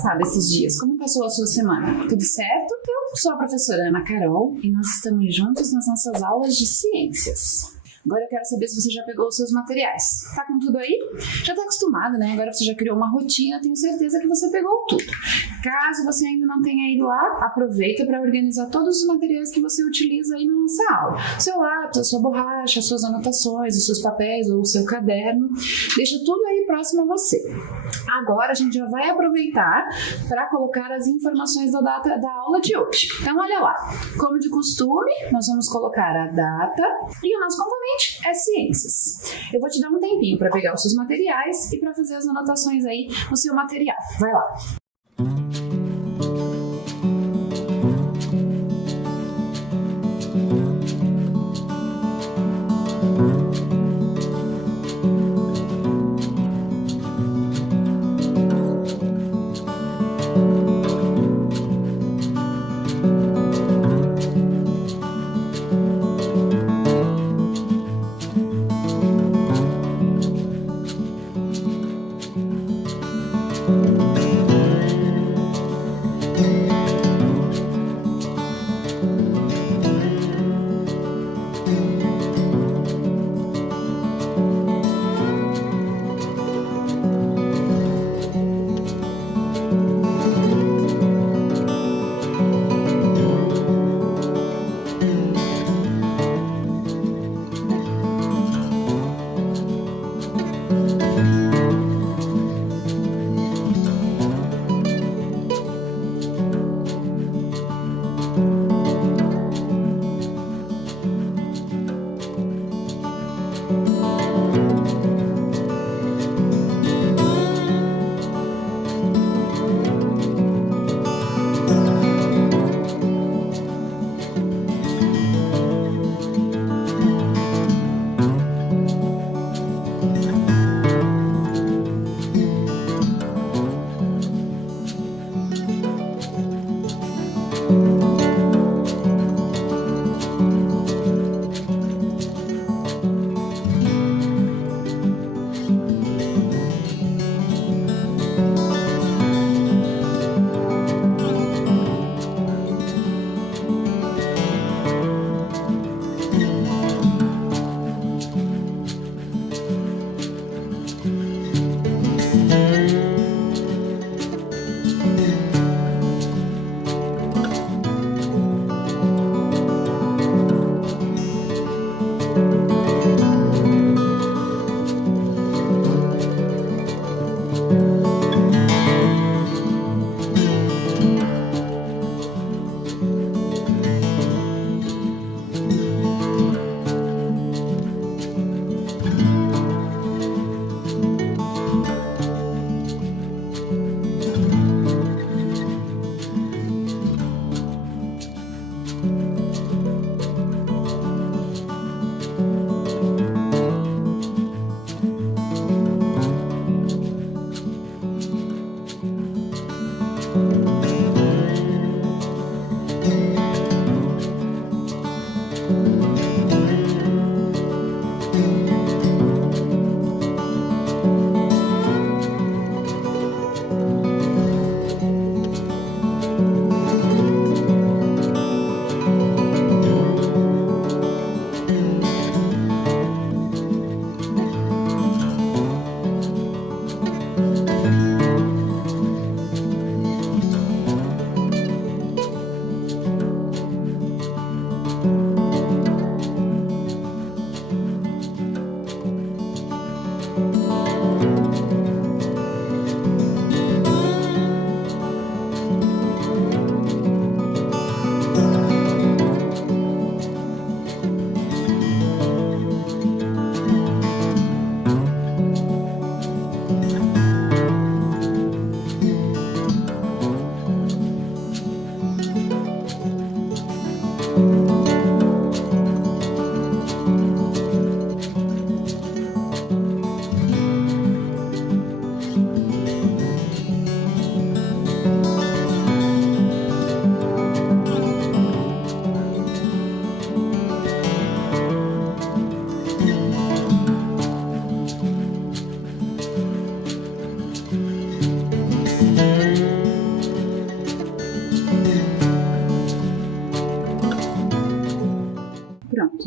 passado esses dias? Como passou a sua semana? Tudo certo? Eu sou a professora Ana Carol e nós estamos juntos nas nossas aulas de ciências. Agora eu quero saber se você já pegou os seus materiais. Tá com tudo aí? Já tá acostumado, né? Agora você já criou uma rotina, tenho certeza que você pegou tudo. Caso você ainda não tenha ido lá, aproveita para organizar todos os materiais que você utiliza aí na nossa aula. Seu lápis, a sua borracha, as suas anotações, os seus papéis ou o seu caderno. Deixa tudo aí próximo a você. Agora a gente já vai aproveitar para colocar as informações da data da aula de hoje. Então olha lá, como de costume, nós vamos colocar a data e o nosso componente é ciências. Eu vou te dar um tempinho para pegar os seus materiais e para fazer as anotações aí no seu material. Vai lá.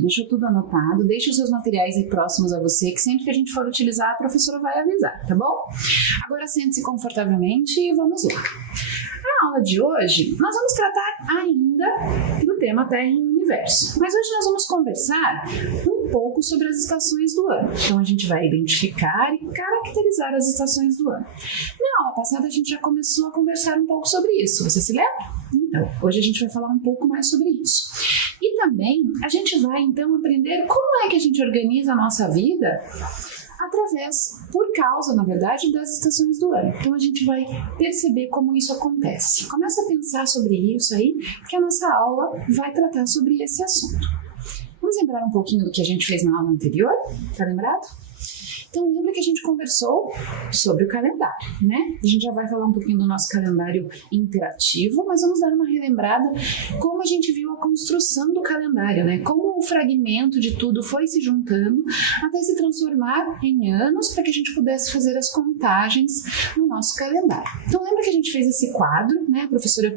deixa tudo anotado, deixa os seus materiais aí próximos a você, que sempre que a gente for utilizar, a professora vai avisar, tá bom? Agora sente-se confortavelmente e vamos lá. Na aula de hoje, nós vamos tratar ainda do tema Terra e Universo, mas hoje nós vamos conversar um pouco sobre as estações do ano. Então a gente vai identificar e caracterizar as estações do ano. Na aula passada a gente já começou a conversar um pouco sobre isso, você se lembra? Então, hoje a gente vai falar um pouco mais sobre isso. E também a gente vai então aprender como é que a gente organiza a nossa vida por causa, na verdade, das estações do ano. Então a gente vai perceber como isso acontece. Começa a pensar sobre isso aí, porque a nossa aula vai tratar sobre esse assunto. Vamos lembrar um pouquinho do que a gente fez na aula anterior? Tá lembrado? Então lembra que a gente conversou sobre o calendário, né? A gente já vai falar um pouquinho do nosso calendário interativo, mas vamos dar uma relembrada como a gente viu a construção do calendário, né? Como o fragmento de tudo foi se juntando até se transformar em anos para que a gente pudesse fazer as contagens no nosso calendário. Então lembra que a gente fez esse quadro, né? A professora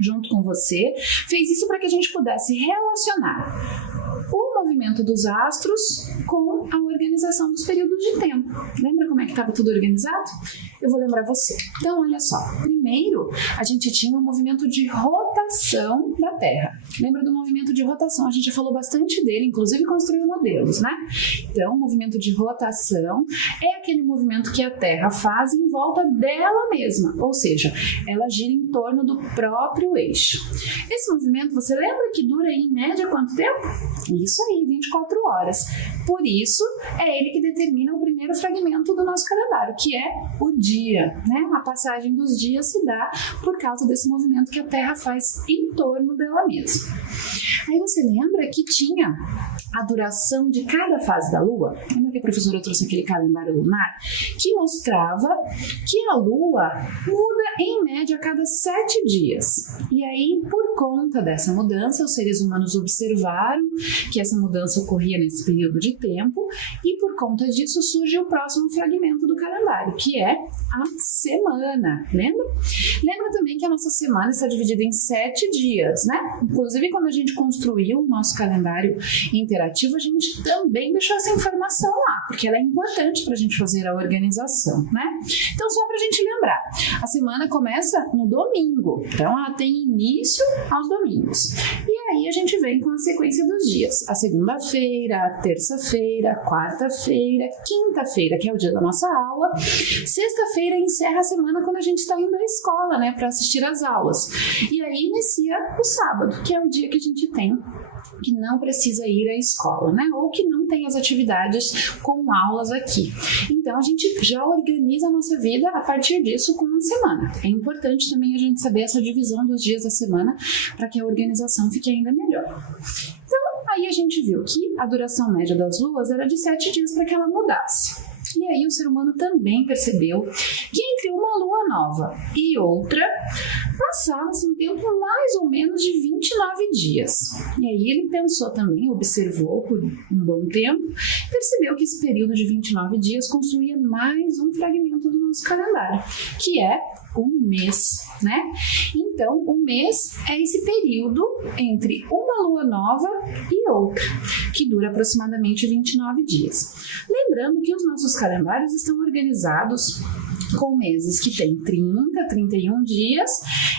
junto com você fez isso para que a gente pudesse relacionar o movimento dos astros com a organização dos períodos de tempo. Lembra como é que estava tudo organizado? Eu vou lembrar você. Então, olha só. Primeiro, a gente tinha um movimento de rotação da Terra. Lembra do movimento de rotação? A gente já falou bastante dele, inclusive construiu modelos, né? Então, o movimento de rotação é aquele movimento que a Terra faz em volta dela mesma, ou seja, ela gira em torno do próprio eixo. Esse movimento, você lembra que dura em média quanto tempo? Isso aí, 24 horas. Por isso, é ele que determina o primeiro fragmento do nosso calendário, que é o dia, né? A passagem dos dias se dá por causa desse movimento que a Terra faz em torno dela mesma. Aí você lembra que tinha a duração de cada fase da Lua? Lembra que a professora trouxe aquele calendário lunar? Que mostrava que a Lua muda em média a cada 7 dias. E aí, por conta dessa mudança, os seres humanos observaram que essa mudança ocorria nesse período de tempo e por conta disso surge o próximo fragmento do calendário, que é a semana, lembra? Lembra também que a nossa semana está dividida em 7 dias, né? Inclusive, quando a gente construiu o nosso calendário interativo, a gente também deixou essa informação lá, porque ela é importante para a gente fazer a organização, né? Então, só para a gente lembrar, a semana começa no domingo, então ela tem início aos domingos. E aí a gente vem com a sequência dos dias, a segunda-feira, a terça-feira, a quarta-feira, quinta-feira, que é o dia da nossa aula, sexta-feira encerra a semana quando a gente está indo à escola, né, para assistir às aulas. E aí inicia o sábado, que é o dia que a gente tem que não precisa ir à escola, né? Ou que não tem as atividades com aulas aqui. Então, a gente já organiza a nossa vida a partir disso com uma semana. É importante também a gente saber essa divisão dos dias da semana para que a organização fique ainda melhor. Então, aí a gente viu que a duração média das luas era de 7 dias para que ela mudasse. E aí o ser humano também percebeu que entre uma lua nova e outra passava-se um tempo mais ou menos de 29 dias. E aí ele pensou também, observou por um bom tempo, percebeu que esse período de 29 dias construía mais um fragmento do nosso calendário, que é o mês, né? Então, o mês é esse período entre uma lua nova e outra, que dura aproximadamente 29 dias. Lembrando que os nossos calendários estão organizados com meses que tem 30, 31 dias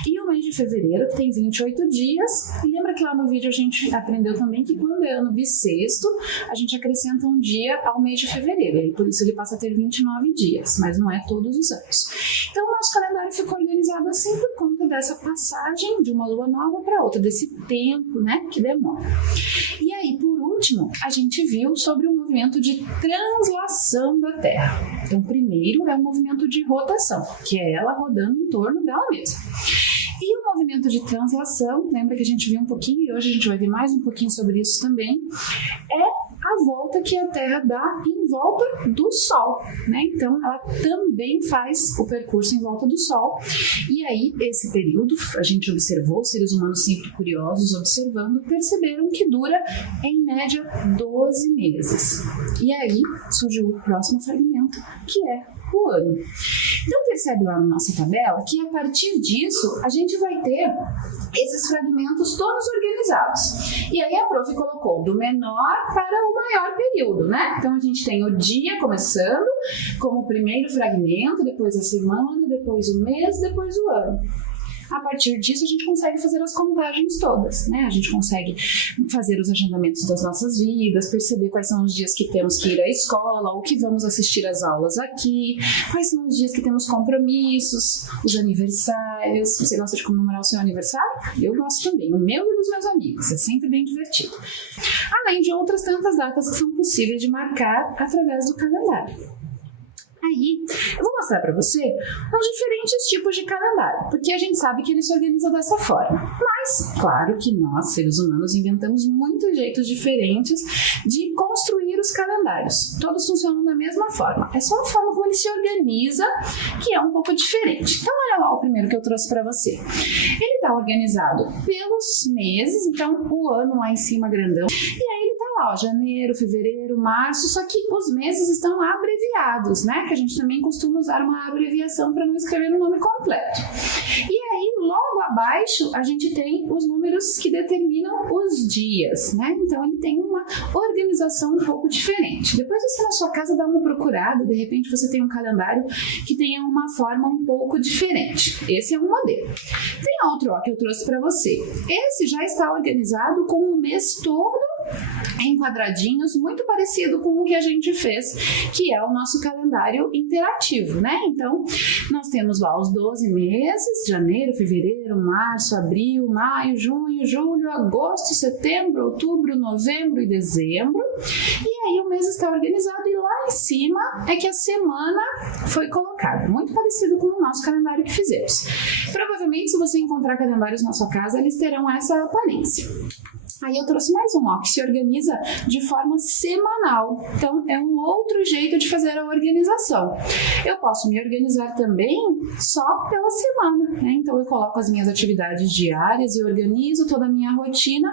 e o mês de fevereiro que tem 28 dias. E lembra que lá no vídeo a gente aprendeu também que quando é ano bissexto, a gente acrescenta um dia ao mês de fevereiro. E por isso ele passa a ter 29 dias, mas não é todos os anos. Então o nosso calendário ficou organizado assim por conta dessa passagem de uma lua nova para outra, desse tempo, né, que demora. E aí, por último, a gente viu sobre o movimento de translação da Terra. Então, primeiro é o movimento de rotação, que é ela rodando em torno dela mesma. E o movimento de translação, lembra que a gente viu um pouquinho e hoje a gente vai ver mais um pouquinho sobre isso também, é a volta que a Terra dá em volta do Sol, né? Então, ela também faz o percurso em volta do Sol. E aí, esse período, a gente observou, os seres humanos sempre curiosos observando, perceberam que dura, em média, 12 meses. E aí, surgiu o próximo fragmento, que é o ano. Então, percebe lá na nossa tabela que a partir disso a gente vai ter esses fragmentos todos organizados. E aí a prof colocou do menor para o maior período, né? Então a gente tem o dia começando como o primeiro fragmento, depois a semana, depois o mês, depois o ano. A partir disso, a gente consegue fazer as contagens todas, né? A gente consegue fazer os agendamentos das nossas vidas, perceber quais são os dias que temos que ir à escola, ou que vamos assistir às aulas aqui, quais são os dias que temos compromissos, os aniversários. Você gosta de comemorar o seu aniversário? Eu gosto também, o meu e dos meus amigos, é sempre bem divertido. Além de outras tantas datas que são possíveis de marcar através do calendário. Aí, eu vou mostrar para você os diferentes tipos de calendário, porque a gente sabe que ele se organiza dessa forma. Mas, claro que nós, seres humanos, inventamos muitos jeitos diferentes de construir os calendários. Todos funcionam da mesma forma. É só a forma como ele se organiza que é um pouco diferente. Então, olha lá o primeiro que eu trouxe para você. Ele está organizado pelos meses, então o ano lá em cima grandão. E aí ele está lá, ó, janeiro, fevereiro, março, só que os meses estão abreviados, né? Que a gente também costuma usar uma abreviação para não escrever o nome completo. E aí, logo abaixo, a gente tem os números que determinam os dias, né? Então, ele tem uma organização um pouco diferente. Depois você na sua casa dá uma procurada, de repente você tem um calendário que tenha uma forma um pouco diferente. Esse é um modelo. Tem outro, ó, que eu trouxe para você. Esse já está organizado com o mês todo em quadradinhos, muito parecido com o que a gente fez, que é o nosso calendário interativo, né? Então, nós temos lá os 12 meses, janeiro, fevereiro, março, abril, maio, junho, julho, agosto, setembro, outubro, novembro e dezembro. E aí o mês está organizado e lá em cima é que a semana foi colocada, muito parecido com o nosso calendário que fizemos. Provavelmente, se você encontrar calendários na sua casa, eles terão essa aparência. Aí eu trouxe mais um, ó, que se organiza de forma semanal. Então, é um outro jeito de fazer a organização. Eu posso me organizar também só pela semana, né? Então, eu coloco as minhas atividades diárias e organizo toda a minha rotina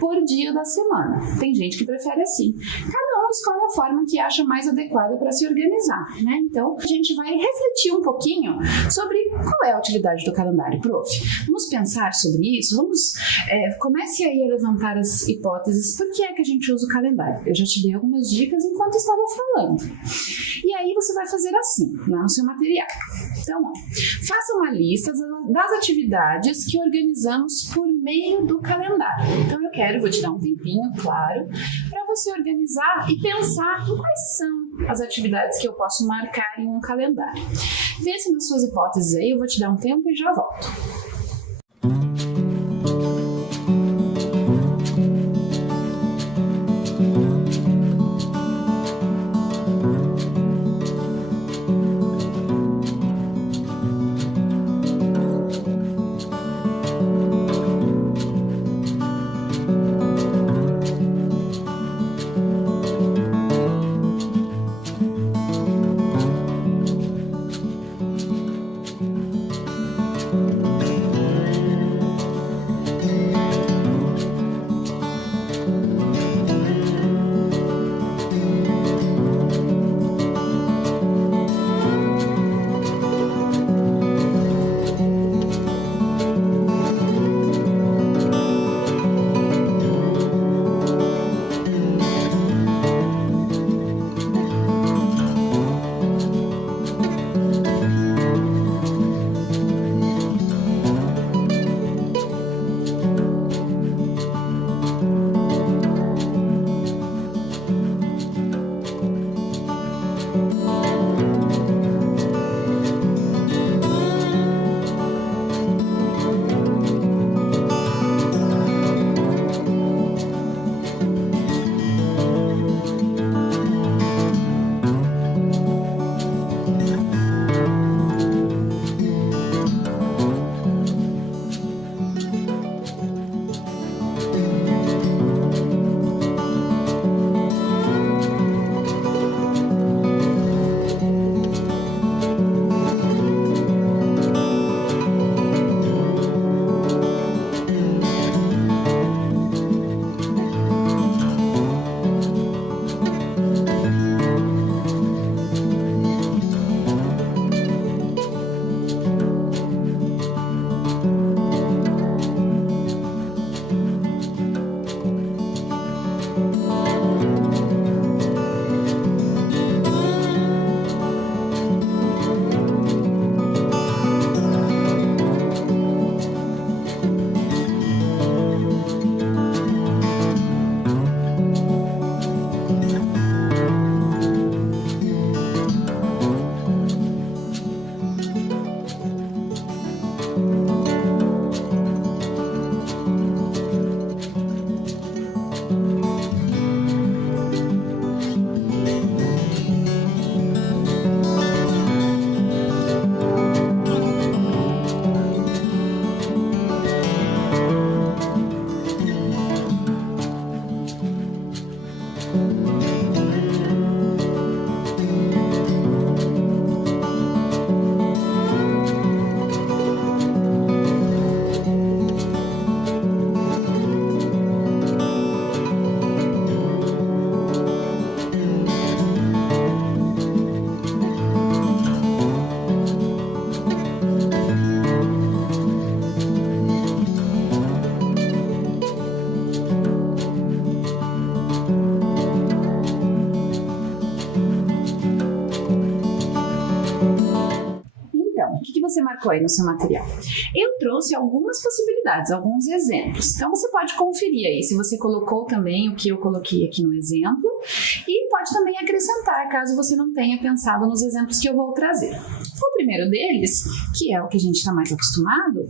por dia da semana. Tem gente que prefere assim. Cada um escolhe a forma que acha mais adequada para se organizar, né? Então, a gente vai refletir um pouquinho sobre qual é a utilidade do calendário, prof. Vamos pensar sobre isso? Comece aí a levantar as hipóteses. Por que é que a gente usa o calendário? Eu já te dei algumas dicas enquanto estava falando. E aí você vai fazer assim, lá no seu material. Então, ó, faça uma lista das atividades que organizamos por meio do calendário. Então, vou te dar um tempinho, claro, para você organizar e pensar em quais são as atividades que eu posso marcar em um calendário. Pense nas suas hipóteses aí, eu vou te dar um tempo e já volto. O que você marcou aí no seu material? Eu trouxe algumas possibilidades, alguns exemplos. Então, você pode conferir aí se você colocou também o que eu coloquei aqui no exemplo e pode também acrescentar, caso você não tenha pensado nos exemplos que eu vou trazer. O primeiro deles, que é o que a gente está mais acostumado,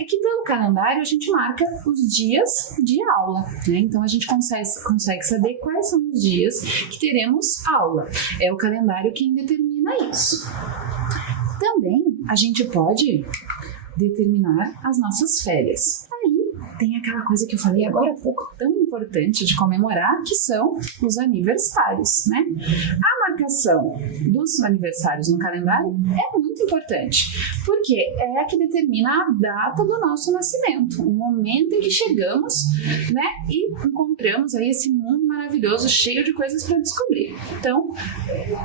é que pelo calendário a gente marca os dias de aula, né? Então, a gente consegue saber quais são os dias que teremos aula. É o calendário quem determina isso. Também a gente pode determinar as nossas férias. Aí tem aquela coisa que eu falei agora há pouco, tão importante de comemorar, que são os aniversários, né? A marcação dos aniversários no calendário é muito importante, porque é a que determina a data do nosso nascimento, o momento em que chegamos, né? E encontramos aí esse mundo maravilhoso, cheio de coisas para descobrir. Então,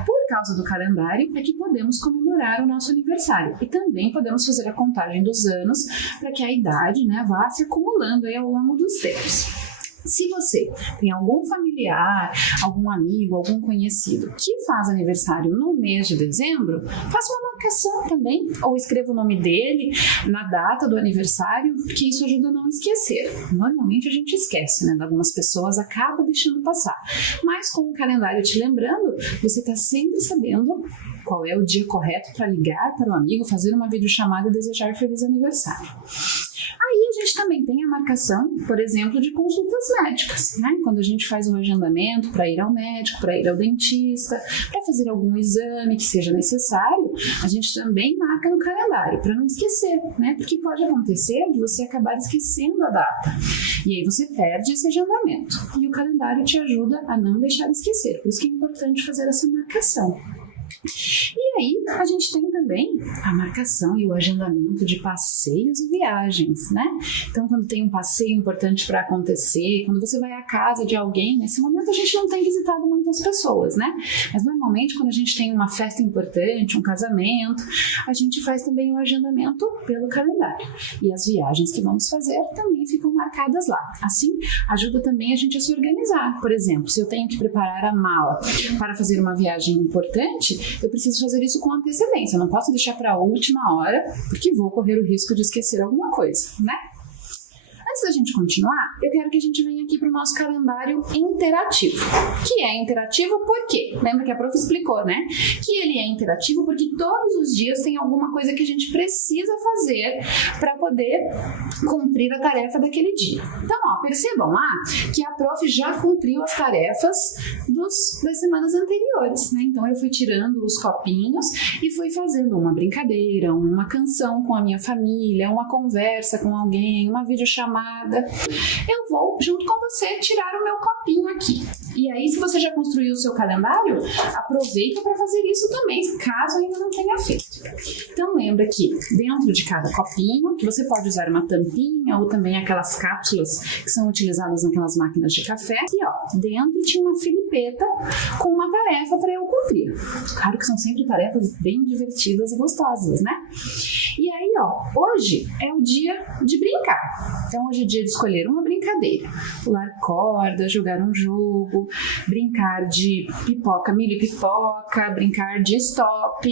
por causa do calendário, é que podemos comemorar o nosso aniversário. E também podemos fazer a contagem dos anos para que a idade, né, vá se acumulando aí ao longo dos tempos. Se você tem algum familiar, algum amigo, algum conhecido que faz aniversário no mês de dezembro, faça uma marcação também, ou escreva o nome dele na data do aniversário, porque isso ajuda a não esquecer. Normalmente a gente esquece, né? Algumas pessoas acabam deixando passar. Mas com o calendário te lembrando, você está sempre sabendo qual é o dia correto para ligar para o amigo, fazer uma videochamada e desejar feliz aniversário. Aí a gente também tem a marcação, por exemplo, de consultas médicas, né? Quando a gente faz um agendamento para ir ao médico, para ir ao dentista, para fazer algum exame que seja necessário, a gente também marca no calendário, para não esquecer, né? Porque pode acontecer de você acabar esquecendo a data. E aí você perde esse agendamento. E o calendário te ajuda a não deixar de esquecer. Por isso que é importante fazer essa marcação. E aí, a gente tem também a marcação e o agendamento de passeios e viagens, né? Então, quando tem um passeio importante para acontecer, quando você vai à casa de alguém, nesse momento a gente não tem visitado muitas pessoas, né? Mas normalmente, quando a gente tem uma festa importante, um casamento, a gente faz também o agendamento pelo calendário. E as viagens que vamos fazer também ficam marcadas lá. Assim, ajuda também a gente a se organizar. Por exemplo, se eu tenho que preparar a mala para fazer uma viagem importante, eu preciso fazer isso com antecedência. Eu não posso deixar para a última hora, porque vou correr o risco de esquecer alguma coisa, né? Antes da gente continuar, eu quero que a gente venha aqui para o nosso calendário interativo. Que é interativo por quê? Lembra que a prof explicou, né? Que ele é interativo porque todos os dias tem alguma coisa que a gente precisa fazer para poder cumprir a tarefa daquele dia. Então, ó, percebam lá que a prof já cumpriu as tarefas das semanas anteriores, né? Então, eu fui tirando os copinhos e fui fazendo uma brincadeira, uma canção com a minha família, uma conversa com alguém, uma videochamada. Eu vou, junto com você, tirar o meu copinho aqui. E aí, se você já construiu o seu calendário, aproveita para fazer isso também, caso ainda não tenha feito. Então, lembra que dentro de cada copinho, que você pode usar uma tampinha ou também aquelas cápsulas que são utilizadas naquelas máquinas de café. E, ó, dentro tinha uma filipeta com uma tarefa para eu cumprir. Claro que são sempre tarefas bem divertidas e gostosas, né? E aí, ó, hoje é o dia de brincar. Então, hoje é dia de escolher uma brincadeira. Pular corda, jogar um jogo, brincar de pipoca, milho e pipoca, brincar de stop.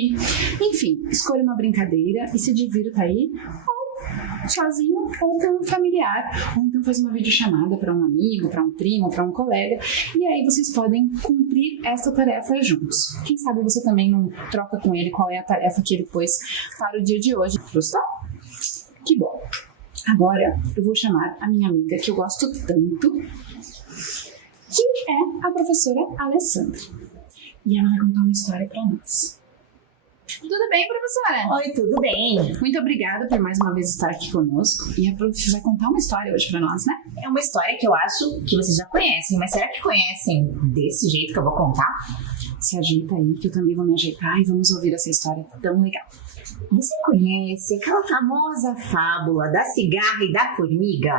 Enfim, escolha uma brincadeira e se divirta aí, ou sozinho, ou com um familiar, ou então faz uma videochamada para um amigo, para um primo, para um colega, e aí vocês podem cumprir essa tarefa juntos. Quem sabe você também não troca com ele qual é a tarefa que ele pôs para o dia de hoje. Gostou? Que bom! Agora eu vou chamar a minha amiga que eu gosto tanto, que é a professora Alessandra. E ela vai contar uma história para nós. Tudo bem, professora? Oi, tudo bem? Muito obrigada por mais uma vez estar aqui conosco. E a prof vai contar uma história hoje pra nós, né? É uma história que eu acho que vocês já conhecem, mas será que conhecem desse jeito que eu vou contar? Se ajeita aí que eu também vou me ajeitar e vamos ouvir essa história tão legal. Você conhece aquela famosa fábula da cigarra e da formiga?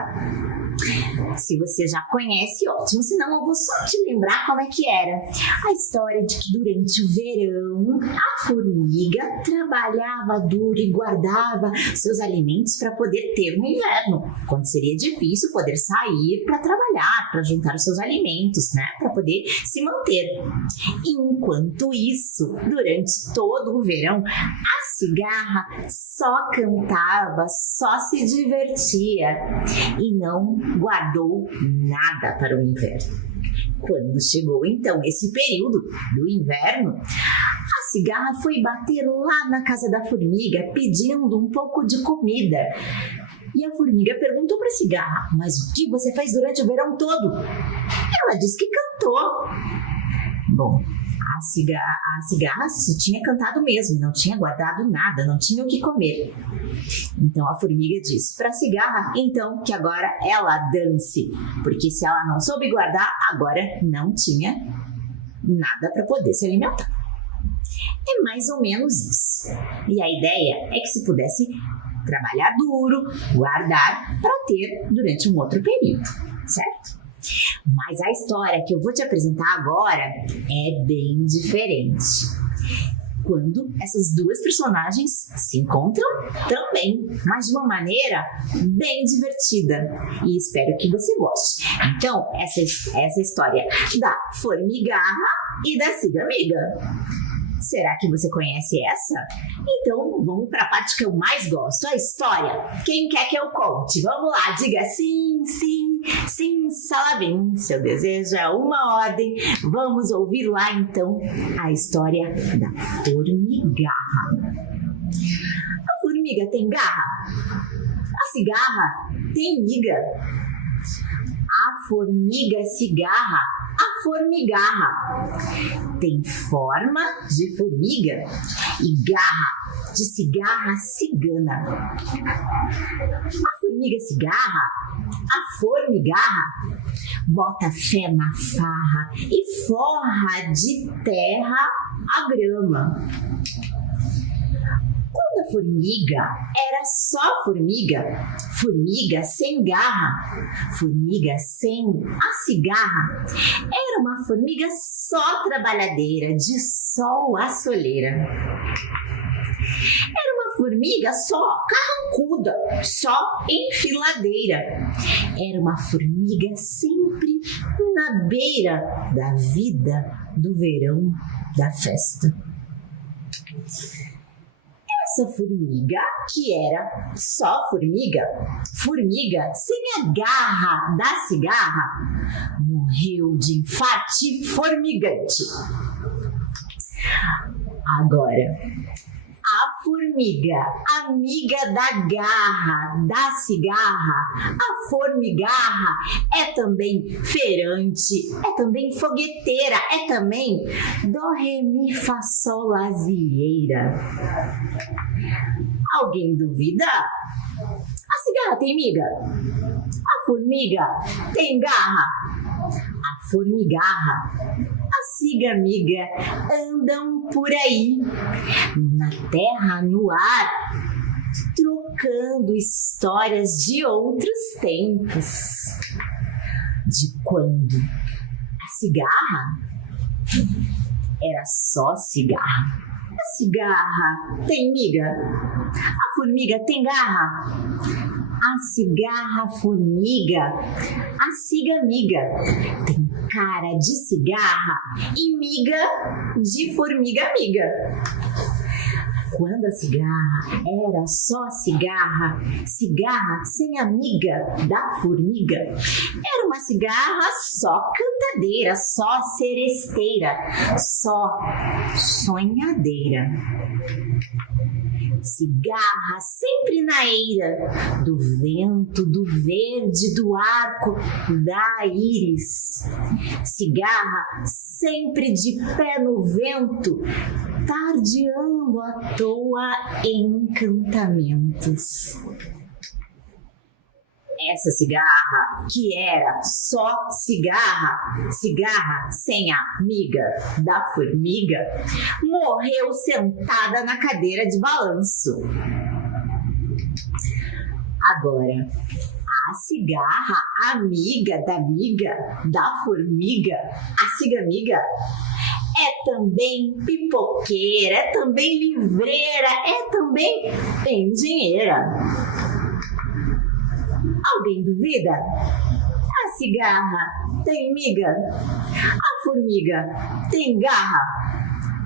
Se você já conhece, ótimo. Senão eu vou só te lembrar como é que era. A história de que durante o verão a formiga trabalhava duro e guardava seus alimentos para poder ter no inverno, quando seria difícil poder sair para trabalhar, para juntar os seus alimentos, né, para poder se manter. Enquanto isso, durante todo o verão, a cigarra só cantava, só se divertia e não guardou nada para o inverno. Quando chegou então esse período do inverno, a cigarra foi bater lá na casa da formiga pedindo um pouco de comida. E a formiga perguntou para a cigarra: mas o que você faz durante o verão todo? Ela disse que cantou. Bom, a cigarra tinha cantado mesmo, não tinha guardado nada, não tinha o que comer. Então a formiga disse para a cigarra, então, que agora ela dance, porque se ela não soube guardar, agora não tinha nada para poder se alimentar. É mais ou menos isso. E a ideia é que se pudesse trabalhar duro, guardar para ter durante um outro período, certo? Mas a história que eu vou te apresentar agora é bem diferente. Quando essas duas personagens se encontram também, mas de uma maneira bem divertida. E espero que você goste. Então, essa história da formigarra e da cigamiga. Será que você conhece essa? Então, vamos para a parte que eu mais gosto, a história. Quem quer que eu conte? Vamos lá, diga sim, sim, sim, salabim. Seu desejo é uma ordem. Vamos ouvir lá, então, a história da formigarra. A formiga tem garra? A cigarra tem miga? A formiga cigarra, a formigarra, tem forma de formiga e garra de cigarra cigana. A formiga cigarra, a formigarra, bota fé na farra e forra de terra a grama. Quando a formiga era só formiga, formiga sem garra, formiga sem a cigarra, era uma formiga só trabalhadeira, de sol a soleira. Era uma formiga só carrancuda, só enfiladeira. Era uma formiga sempre na beira da vida, do verão, da festa. Essa formiga, que era só formiga, formiga sem a garra da cigarra, morreu de infarte formigante. Agora, a formiga, amiga da garra, da cigarra, a formigarra é também feirante, é também fogueteira, é também dó, ré, mi, fá, sol, lazieira. Alguém duvida? A cigarra tem miga? A formiga tem garra? A formigarra, a cigamiga andam por aí, na terra, no ar, trocando histórias de outros tempos. De quando a cigarra era só cigarra. A cigarra tem miga? A formiga tem garra? A cigarra formiga, a cigamiga, tem cara de cigarra e miga de formiga amiga. Quando a cigarra era só cigarra, cigarra sem amiga da formiga, era uma cigarra só cantadeira, só seresteira, só sonhadeira. Cigarra sempre na eira do vento, do verde, do arco, da íris. Cigarra sempre de pé no vento, tardeando à toa em encantamentos. Essa cigarra, que era só cigarra sem a amiga da formiga, morreu sentada na cadeira de balanço. Agora, a cigarra amiga da formiga, a cigamiga, é também pipoqueira, é também livreira, é também engenheira. Alguém duvida? A cigarra tem miga, a formiga tem garra,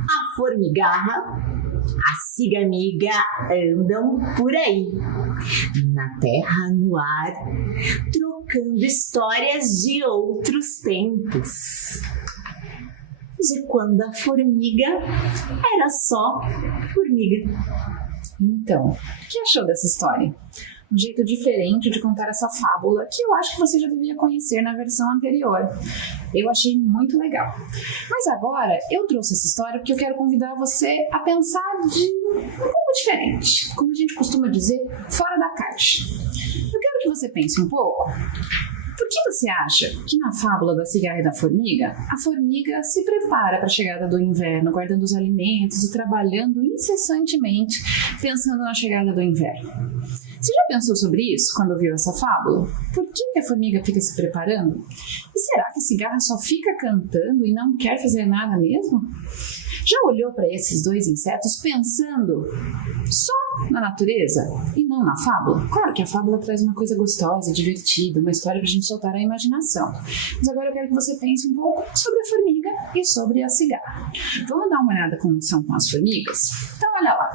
a formigarra, a cigamiga andam por aí, na terra, no ar, trocando histórias de outros tempos. De quando a formiga era só formiga. Então, o que achou dessa história? Um jeito diferente de contar essa fábula que eu acho que você já devia conhecer na versão anterior. Eu achei muito legal. Mas agora eu trouxe essa história porque eu quero convidar você a pensar de um pouco diferente. Como a gente costuma dizer, fora da caixa. Eu quero que você pense um pouco. Por que você acha que na fábula da cigarra e da formiga, a formiga se prepara para a chegada do inverno, guardando os alimentos e trabalhando incessantemente, pensando na chegada do inverno? Você já pensou sobre isso quando ouviu essa fábula? Por que a formiga fica se preparando? E será que a cigarra só fica cantando e não quer fazer nada mesmo? Já olhou para esses dois insetos pensando só na natureza e não na fábula? Claro que a fábula traz uma coisa gostosa, divertida, uma história para a gente soltar a imaginação. Mas agora eu quero que você pense um pouco sobre a formiga e sobre a cigarra. Vamos dar uma olhada como são com as formigas? Então olha lá.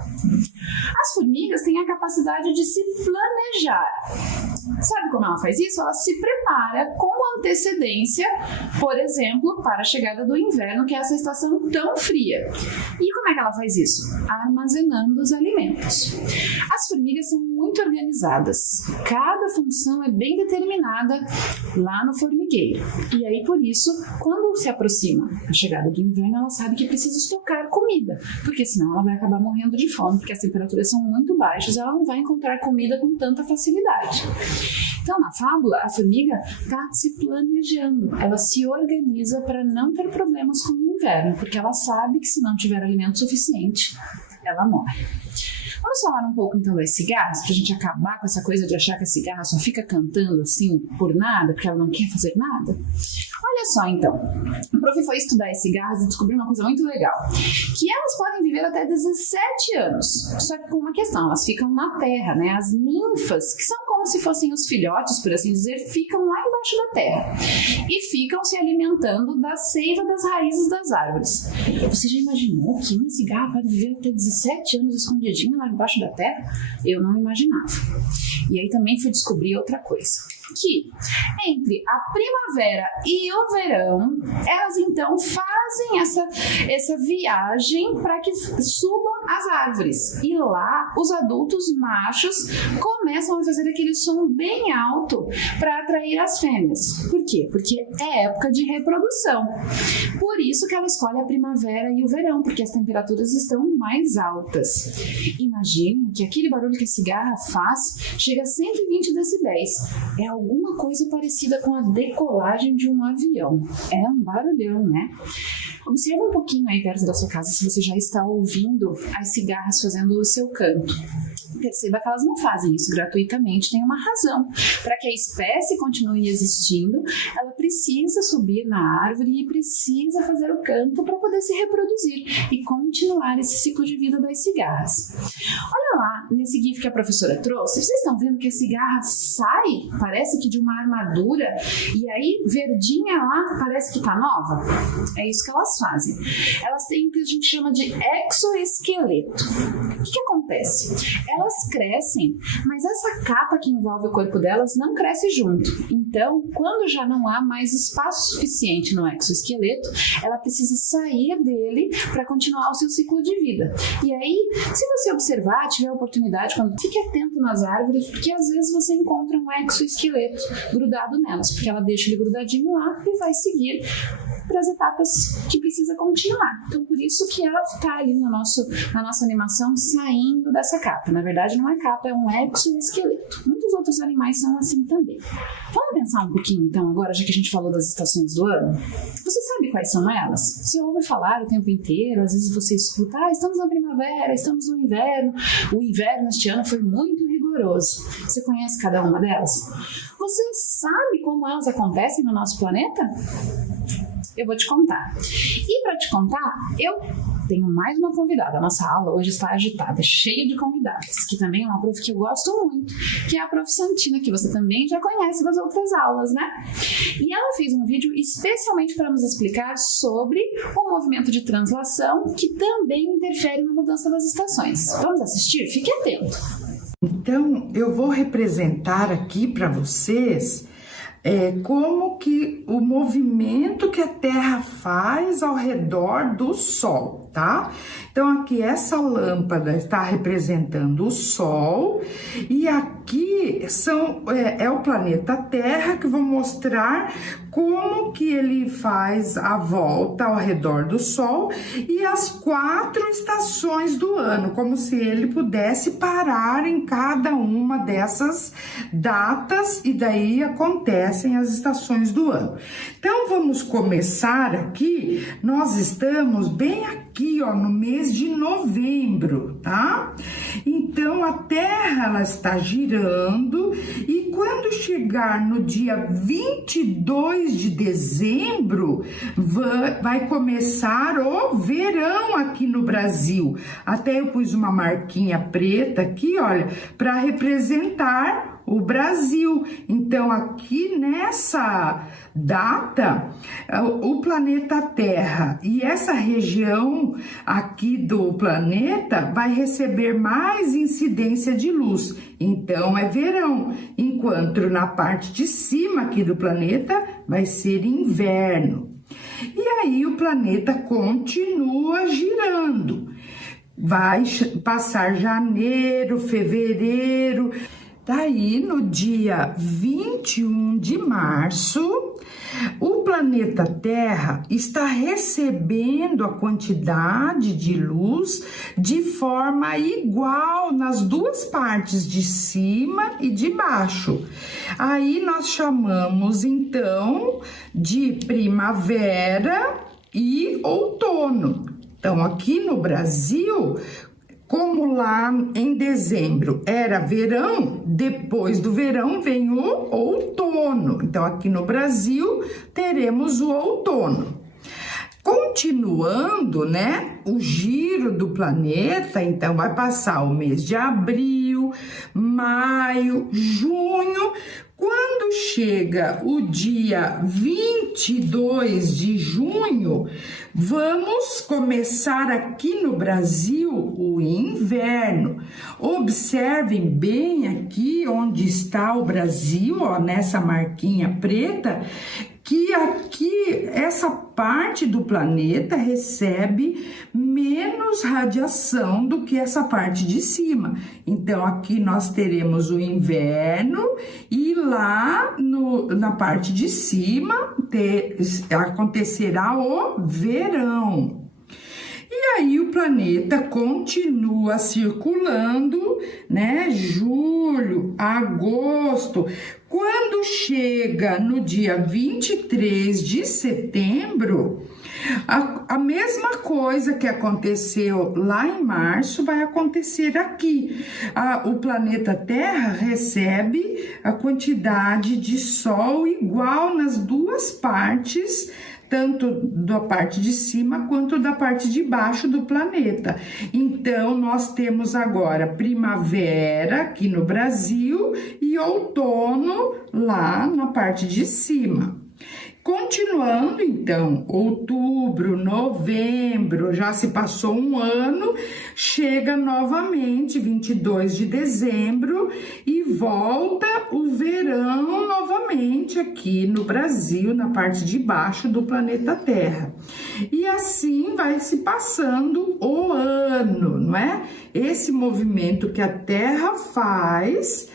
As formigas têm a capacidade de se planejar. Sabe como ela faz isso? Ela se prepara com antecedência, por exemplo, para a chegada do inverno, que é essa estação tão fria. E como é que ela faz isso? Armazenando os alimentos. As formigas são muito organizadas. Cada função é bem determinada lá no formigueiro. E aí, por isso, quando se aproxima a chegada do inverno, ela sabe que precisa estocar comida, porque senão ela vai acabar morrendo de fome, porque as temperaturas são muito baixas, ela não vai encontrar comida com tanta facilidade. Então, na fábula, a formiga está se planejando, ela se organiza para não ter problemas com o inverno, porque ela sabe que se não tiver alimento suficiente, ela morre. Vamos falar um pouco então das cigarras, para a gente acabar com essa coisa de achar que a cigarra só fica cantando assim por nada, porque ela não quer fazer nada? Olha só então, o prof foi estudar as cigarras e descobriu uma coisa muito legal, que elas podem viver até 17 anos, só que com uma questão, elas ficam na terra, né? As ninfas, que são como se fossem os filhotes, por assim dizer, ficam lá embaixo da terra e ficam se alimentando da seiva das raízes das árvores. Você já imaginou que uma cigarra pode viver até 17 anos escondidinha lá embaixo da terra? Eu não imaginava. E aí também fui descobrir outra coisa, que entre a primavera e o verão, elas então fazem essa viagem para que subam as árvores. E lá, os adultos machos começam a fazer aquele som bem alto para atrair as fêmeas. Por quê? Porque é época de reprodução. Por isso que ela escolhe a primavera e o verão, porque as temperaturas estão mais altas. Imagine que aquele barulho que a cigarra faz chega a 120 decibéis. É alguma coisa parecida com a decolagem de um avião. É um barulhão, né? Observe um pouquinho aí perto da sua casa se você já está ouvindo as cigarras fazendo o seu canto. Perceba que elas não fazem isso gratuitamente, tem uma razão. Para que a espécie continue existindo, ela precisa subir na árvore e precisa fazer o canto para poder se reproduzir e continuar esse ciclo de vida das cigarras. Olha lá, nesse GIF que a professora trouxe, vocês estão vendo que a cigarra sai, parece que de uma armadura, e aí verdinha lá parece que está nova? É isso que elas fazem. Elas têm o que a gente chama de exoesqueleto. O que acontece? elas crescem, mas essa capa que envolve o corpo delas não cresce junto. Então, quando já não há mais espaço suficiente no exoesqueleto, ela precisa sair dele para continuar o seu ciclo de vida. E aí, se você observar, tiver a oportunidade, fique atento nas árvores, porque às vezes você encontra um exoesqueleto grudado nelas, porque ela deixa ele grudadinho lá e vai seguir para as etapas que precisa continuar. Então, por isso que ela está ali na nossa animação saindo dessa capa. Na verdade, não é capa, é um exoesqueleto. Muitos outros animais são assim também. Vamos pensar um pouquinho, então, agora, já que a gente falou das estações do ano. Você sabe quais são elas? Você ouve falar o tempo inteiro, às vezes você escuta, estamos na primavera, estamos no inverno. O inverno este ano foi muito rigoroso. Você conhece cada uma delas? Você sabe como elas acontecem no nosso planeta? Eu vou te contar. E para te contar, eu tenho mais uma convidada. A nossa aula hoje está agitada, cheia de convidados, que também é uma prof que eu gosto muito, que é a prof Santina, que você também já conhece das outras aulas, né? E ela fez um vídeo especialmente para nos explicar sobre o movimento de translação, que também interfere na mudança das estações. Vamos assistir? Fique atento. Então, eu vou representar aqui para vocês como que o movimento que a Terra faz ao redor do Sol, tá? Então, aqui essa lâmpada está representando o Sol e aqui é o planeta Terra, que vou mostrar como que ele faz a volta ao redor do Sol e as 4 estações do ano, como se ele pudesse parar em cada uma dessas datas e daí acontecem as estações do ano. Então, vamos começar aqui, nós estamos bem aqui, ó, no mês de novembro, tá? Então, a Terra, ela está girando e quando chegar no dia 22 de dezembro, vai começar o verão aqui no Brasil. Até eu pus uma marquinha preta aqui, olha, para representar o Brasil. Então, aqui nessa data, o planeta Terra e essa região aqui do planeta vai receber mais incidência de luz. Então, é verão, enquanto na parte de cima aqui do planeta vai ser inverno. E aí o planeta continua girando. Vai passar janeiro, fevereiro. Daí, no dia 21 de março, o planeta Terra está recebendo a quantidade de luz de forma igual nas duas partes, de cima e de baixo. Aí nós chamamos, então, de primavera e outono. Então, aqui no Brasil, como lá em dezembro era verão, depois do verão vem o outono. Então, aqui no Brasil, teremos o outono. Continuando, né, o giro do planeta, então vai passar o mês de abril, maio, junho. Quando chega o dia 22 de junho, vamos começar aqui no Brasil o inverno. Observem bem aqui onde está o Brasil, ó, nessa marquinha preta, que aqui essa parte do planeta recebe menos radiação do que essa parte de cima. Então, aqui nós teremos o inverno e lá na parte de cima acontecerá o verão. E aí o planeta continua circulando, né? Julho, agosto. Quando chega no dia 23 de setembro, a mesma coisa que aconteceu lá em março vai acontecer aqui. O planeta Terra recebe a quantidade de Sol igual nas duas partes, tanto da parte de cima quanto da parte de baixo do planeta. Então, nós temos agora primavera aqui no Brasil e outono lá na parte de cima. Continuando, então, outubro, novembro, já se passou um ano, chega novamente 22 de dezembro e volta o verão novamente aqui no Brasil, na parte de baixo do planeta Terra. E assim vai se passando o ano, não é? Esse movimento que a Terra faz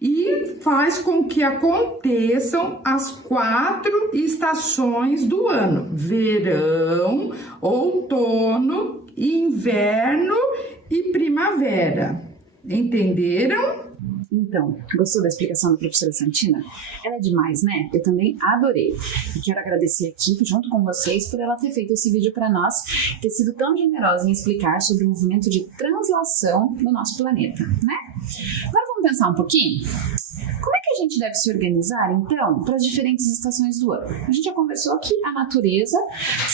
e faz com que aconteçam as 4 estações do ano: verão, outono, inverno e primavera. Entenderam? Então, gostou da explicação da professora Santina? Ela é demais, né? Eu também adorei. E quero agradecer aqui, junto com vocês, por ela ter feito esse vídeo para nós, ter sido tão generosa em explicar sobre o movimento de translação do nosso planeta, né? Agora vamos pensar um pouquinho? Como é que a gente deve se organizar, então, para as diferentes estações do ano? A gente já conversou que a natureza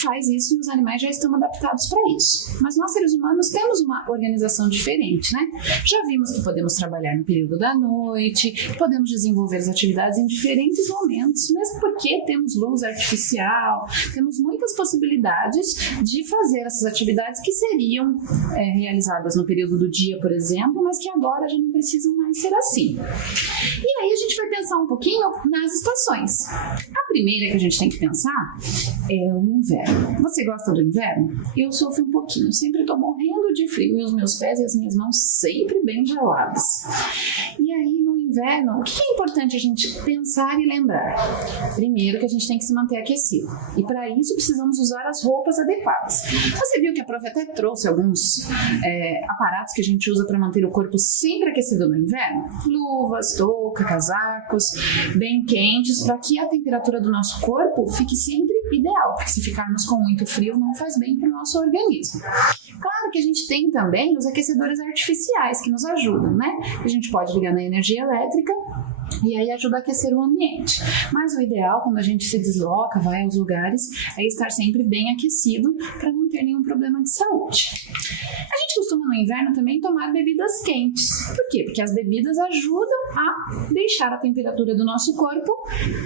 faz isso e os animais já estão adaptados para isso. Mas nós, seres humanos, temos uma organização diferente, né? Já vimos que podemos trabalhar no período da noite, podemos desenvolver as atividades em diferentes momentos, mesmo porque temos luz artificial, temos muitas possibilidades de fazer essas atividades que seriam realizadas no período do dia, por exemplo, mas que agora já não precisam mais ser assim. E aí a gente vai pensar um pouquinho nas estações. A primeira que a gente tem que pensar é o inverno. Você gosta do inverno? Eu sofro um pouquinho, sempre estou morrendo de frio e os meus pés e as minhas mãos sempre bem geladas. E aí no inverno, o que é importante a gente pensar e lembrar? Primeiro que a gente tem que se manter aquecido. E para isso precisamos usar as roupas adequadas. Você viu que a prof até trouxe alguns aparatos que a gente usa para manter o corpo sempre aquecido no inverno? Luvas, touca, casacos, bem quentes, para que a temperatura do nosso corpo fique sempre ideal, porque se ficarmos com muito frio não faz bem para o nosso organismo. Claro que a gente tem também os aquecedores artificiais que nos ajudam, né? A gente pode ligar na energia elétrica e aí ajuda a aquecer o ambiente. Mas o ideal, quando a gente se desloca, vai aos lugares, é estar sempre bem aquecido para não ter nenhum problema de saúde. A gente costuma no inverno também tomar bebidas quentes. Por quê? Porque as bebidas ajudam a deixar a temperatura do nosso corpo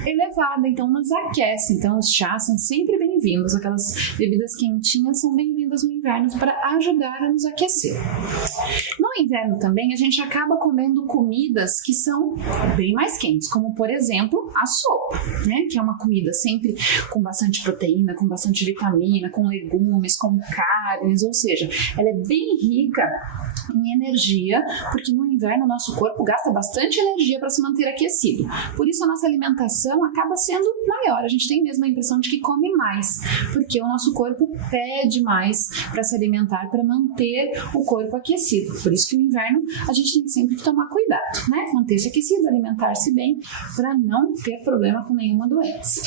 elevada, então nos aquece. Então os chás são sempre bem-vindos, aquelas bebidas quentinhas são bem-vindas no inverno para ajudar a nos aquecer. No inverno também a gente acaba comendo comidas que são bem mais quentes, como por exemplo a sopa, né? Que é uma comida sempre com bastante proteína, com bastante vitamina, com legumes, com carnes, ou seja, ela é bem rica em energia, porque no inverno o nosso corpo gasta bastante energia para se manter aquecido. Por isso a nossa alimentação acaba sendo maior, a gente tem mesmo a impressão de que come mais, porque o nosso corpo pede mais para se alimentar, para manter o corpo aquecido. Por isso que no inverno a gente tem sempre que tomar cuidado, né? Manter-se aquecido, alimentar-se bem, para não ter problema com nenhuma doença.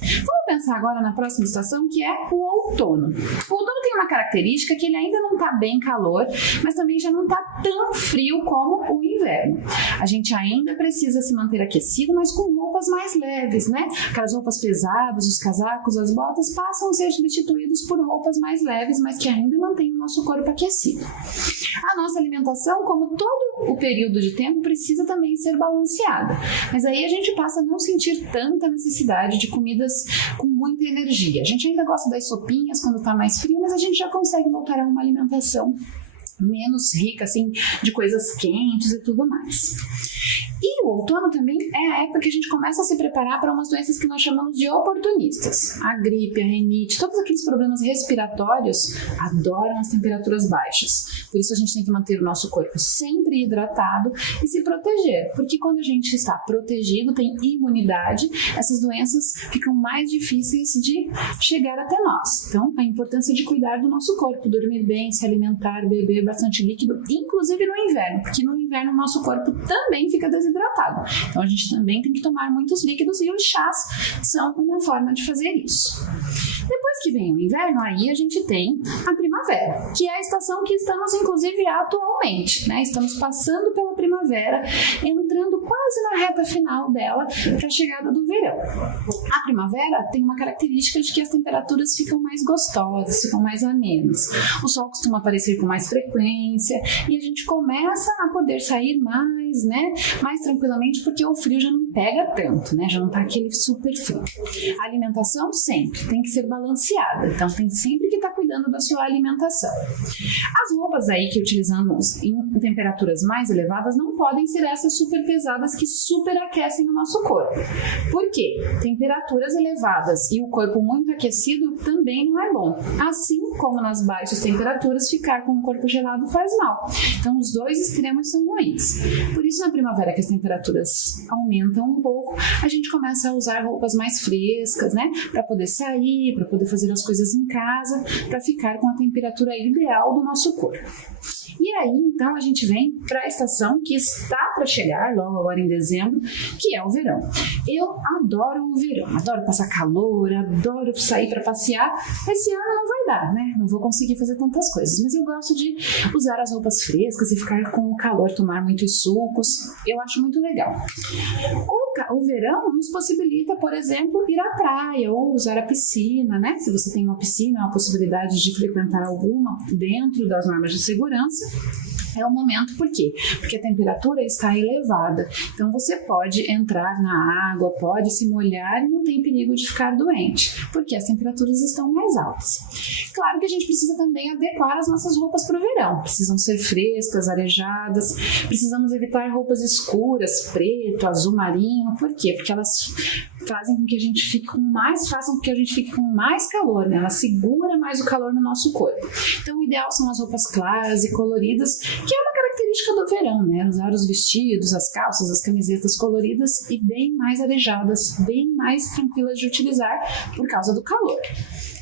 Vamos pensar agora na próxima estação, que é o outono. O outono tem uma característica que ele ainda não está bem calor, mas também já não está tão frio como o inverno. A gente ainda precisa se manter aquecido, mas com roupas mais leves, né? Aquelas roupas pesadas, os casacos, as botas passam a ser substituídos por roupas mais leves, mas que ainda mantêm o nosso corpo aquecido. A nossa alimentação, como todo o período de tempo, precisa também ser balanceada. Mas aí a gente passa a não sentir tanta necessidade de comidas com muita energia. A gente ainda gosta das sopinhas quando está mais frio, mas a gente já consegue voltar a uma alimentação menos rica, assim, de coisas quentes e tudo mais. E o outono também é a época que a gente começa a se preparar para umas doenças que nós chamamos de oportunistas. A gripe, a rinite, todos aqueles problemas respiratórios adoram as temperaturas baixas. Por isso a gente tem que manter o nosso corpo sempre hidratado e se proteger. Porque quando a gente está protegido, tem imunidade, essas doenças ficam mais difíceis de chegar até nós. Então, a importância de cuidar do nosso corpo, dormir bem, se alimentar, beber bastante líquido, inclusive no inverno, porque no inverno o nosso corpo também fica desidratado. Então a gente também tem que tomar muitos líquidos e os chás são uma forma de fazer isso. Depois que vem o inverno, aí a gente tem a primavera, que é a estação que estamos inclusive atualmente, né? Estamos passando pela primavera, entrando quase quase na reta final dela para a chegada do verão. A primavera tem uma característica de que as temperaturas ficam mais gostosas, ficam mais amenas. O sol costuma aparecer com mais frequência e a gente começa a poder sair mais, né, mais tranquilamente, porque o frio já não pega tanto, né, já não tá aquele super frio. A alimentação sempre tem que ser balanceada, então tem sempre que estar cuidando da sua alimentação. As roupas aí que utilizamos em temperaturas mais elevadas não podem ser essas super pesadas que superaquecem o nosso corpo. Por quê? Temperaturas elevadas e o corpo muito aquecido também não é bom. Assim como nas baixas temperaturas, ficar com o corpo gelado faz mal. Então, os dois extremos são ruins. Por isso, na primavera, que as temperaturas aumentam um pouco, a gente começa a usar roupas mais frescas, né? Para poder sair, para poder fazer as coisas em casa, para ficar com a temperatura ideal do nosso corpo. E aí, então, a gente vem para a estação que está para chegar, logo agora em dezembro, que é o verão. Eu adoro o verão, adoro passar calor, adoro sair para passear. Esse ano não vai dar, né? Não vou conseguir fazer tantas coisas, mas eu gosto de usar as roupas frescas e ficar com o calor, tomar muitos sucos. Eu acho muito legal. O verão nos possibilita, por exemplo, ir à praia ou usar a piscina, né? Se você tem uma piscina, uma possibilidade de frequentar alguma dentro das normas de segurança, é o momento. Por quê? Porque a temperatura está elevada. Então, você pode entrar na água, pode se molhar e não tem perigo de ficar doente, porque as temperaturas estão mais altas. Claro que a gente precisa também adequar as nossas roupas para o verão. Precisam ser frescas, arejadas. Precisamos evitar roupas escuras, preto, azul marinho. Por quê? Porque elas fazem com que a gente fique com mais calor, né? Ela segura mais o calor no nosso corpo. Então, o ideal são as roupas claras e coloridas, que é uma característica do verão, né? Usar os vestidos, as calças, as camisetas coloridas e bem mais arejadas, bem mais tranquilas de utilizar por causa do calor.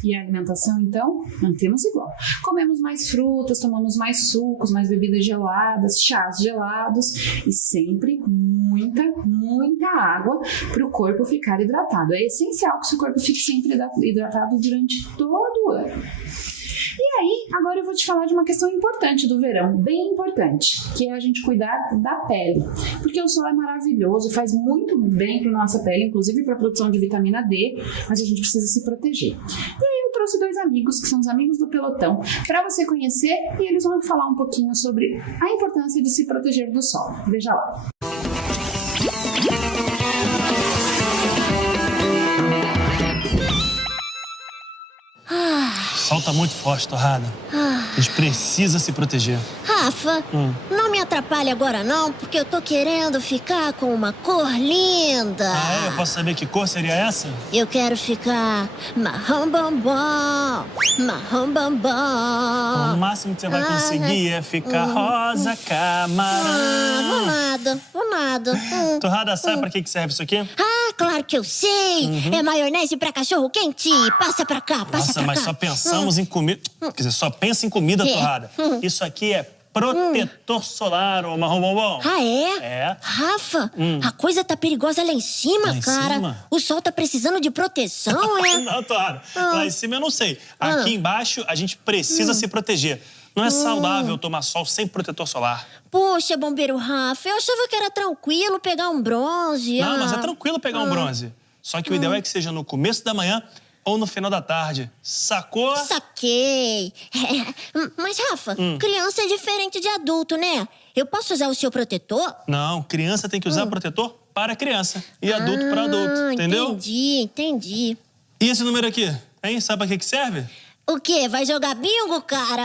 E a alimentação, então, mantemos igual. Comemos mais frutas, tomamos mais sucos, mais bebidas geladas, chás gelados e sempre muita água para o corpo ficar hidratado. É essencial que o seu corpo fique sempre hidratado durante todo o ano. E aí, agora eu vou te falar de uma questão importante do verão, bem importante, que é a gente cuidar da pele. Porque o sol é maravilhoso, faz muito bem para a nossa pele, inclusive para a produção de vitamina D, mas a gente precisa se proteger. E aí eu trouxe dois amigos, que são os amigos do pelotão, para você conhecer, e eles vão falar um pouquinho sobre a importância de se proteger do sol. Veja lá. O sol tá muito forte, Torrada. A gente precisa se proteger. Rafa, não me atrapalhe agora não, porque eu tô querendo ficar com uma cor linda. Ah, é? Eu posso saber que cor seria essa? Eu quero ficar marrom bombom, marrom bombom. O máximo que você vai conseguir é ficar rosa camarão. Vou nada. Torrada, sabe pra que serve isso aqui? Ah, claro que eu sei. É maionese pra cachorro quente. Passa pra cá, passa pra cá. Nossa, mas só pensamos em comida. Quer dizer, só pensa em comida, Torrada. Isso aqui é protetor solar, ô marrom bombom. Ah, é? É. Rafa, a coisa tá perigosa lá em cima, Lá em cara. cima? O sol tá precisando de proteção, é? Não, Torrada. Lá em cima eu não sei. Aqui embaixo a gente precisa se proteger. Não é saudável tomar sol sem protetor solar. Poxa, bombeiro Rafa, eu achava que era tranquilo pegar um bronze. Não, mas é tranquilo pegar um bronze. Só que o ideal é que seja no começo da manhã ou no final da tarde. Sacou? Saquei. Mas, Rafa, criança é diferente de adulto, né? Eu posso usar o seu protetor? Não, criança tem que usar protetor para criança e adulto para adulto, entendeu? Entendi. E esse número aqui, hein? Sabe pra que serve? O quê? Vai jogar bingo, cara?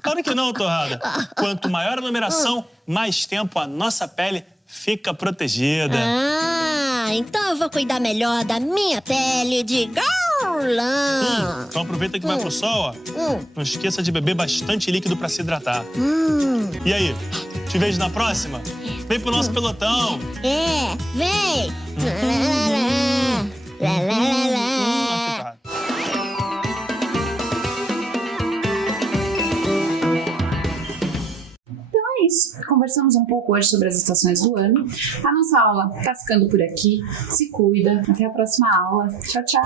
Claro que não, Torrada. Quanto maior a numeração, mais tempo a nossa pele fica protegida. Então eu vou cuidar melhor da minha pele de gaulão. Então aproveita que vai pro sol, ó. Não esqueça de beber bastante líquido pra se hidratar. E aí, te vejo na próxima? Vem pro nosso pelotão. Vem. Conversamos um pouco hoje sobre as estações do ano. A nossa aula tá ficando por aqui. Se cuida. Até a próxima aula. Tchau, tchau.